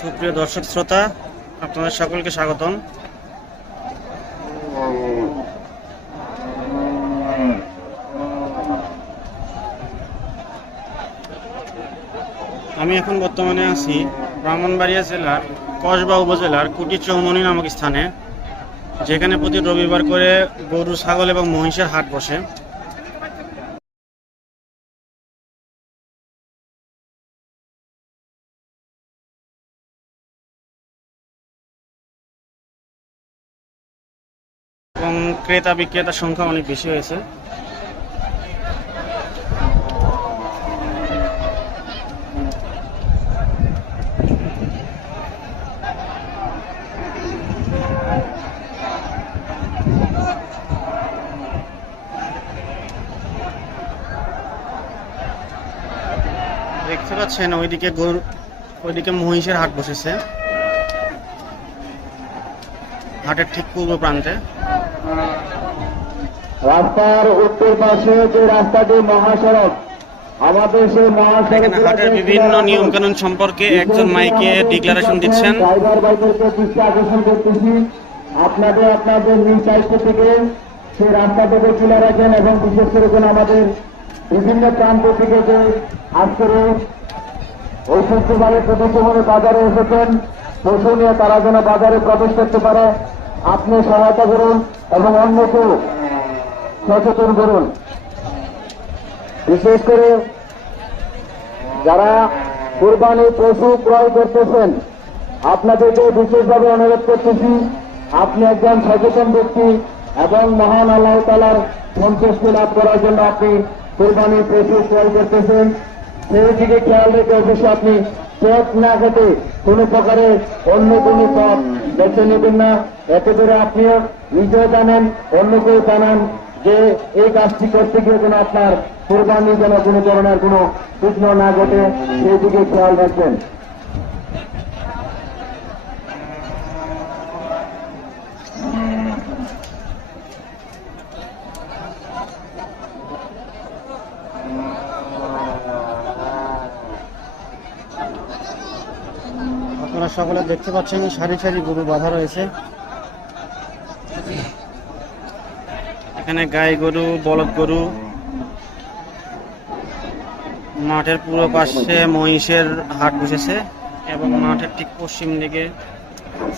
সুপ্রিয় দর্শক শ্রোতা, আপনাদের সকলকে স্বাগতম। আমি এখন বর্তমানে আছি ব্রাহ্মণবাড়িয়া জেলার কসবা উপজেলার কুটি চৌমনি নামক স্থানে, যেখানে প্রতি রবিবার করে গরু, ছাগল এবং মহিষের হাট বসে। এবং ক্রেতা বিক্রেতার সংখ্যা অনেক বেশি হয়েছে। দেখতে পাচ্ছেন ওইদিকে মহিষের হাট বসেছে, হাটের ঠিক পূর্ব প্রান্তে। রাস্তার উত্তর পাশে যে রাস্তাটি মহাসড়ক, আমাদের সেই মহাসড়ক হাটের বিভিন্ন নিয়ম কানুন সম্পর্কে একজন মাইকে ডিক্লারেশন দিচ্ছেন। ড্রাইভার ভাইদেরকে দৃষ্টি আকর্ষণ করতেছি, আপনাদের নিজ দায়িত্ব থেকে সেই রাস্তাটাকে তুলে রাখেন এবং বিশেষ করে আমাদের বিভিন্ন প্রান্ত থেকে যে আজকের ঐতিহ্যবাহী প্রতিষ্ঠানে বাজারে এসেছেন পশু নিয়ে, তারা যেন বাজারে প্রবেশ করতে পারে আপনি সহায়তা করুন এবং অন্যকেও সচেতন করুন। বিশেষ করে যারা কুরবানি পশু ক্রয় করতেছেন, আপনাদেরকে বিশেষভাবে অনুরোধ করতেছি, আপনি একজন সচেতন ব্যক্তি এবং মহান আল্লাহ তাআলার সন্তুষ্টি লাভ করার জন্য আপনি কুরবানি পশু ক্রয় করতেছেন, সেই দিকে খেয়াল রেখে অবশ্যই আপনি চোখ না কেটে কোনো প্রকারে অন্য কোনো পথ বেছে নেবেন না। এতে করে আপনিও নিজেও জানেন, অন্যকেও জানান যে এই কাজটি করতে গিয়ে যেন আপনার কুরবানি যেন কোনো ধরনের কোনো বিঘ্ন না ঘটে, সেই দিকে খেয়াল রাখবেন। আপনারা সকলে দেখতে পাচ্ছেন সারি সারি গরু বাঁধা রয়েছে। এখানে গাই গরু, বলদ গরু, মাঠের পুরো পাশে মহিষের হাট বসেছে এবং মাঠের ঠিক পশ্চিম দিকে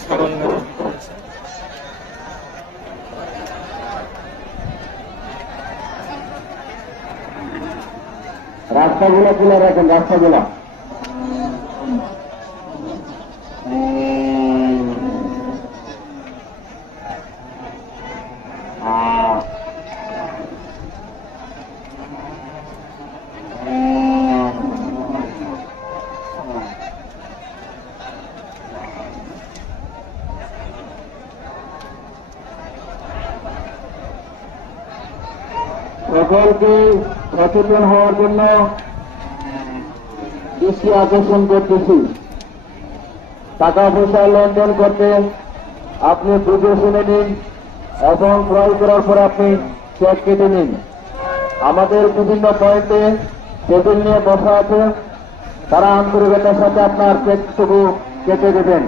ছাগল রয়েছে। রাস্তাগুলো খুলে রাখেন, রাস্তাগুলো সকলকে সচেতন হওয়ার জন্য দৃষ্টি আকর্ষণ করতেছি। টাকা পয়সা লেনদেন করতে আপনি বুঝে শুনে নিন এবং ক্রয় করার পর আপনি চেক কেটে নিন। আমাদের বিভিন্ন পয়েন্টে টেবিল নিয়ে বসা আছে, তারা আন্তরিকতার সাথে আপনার চেকটুকু কেটে দেবেন।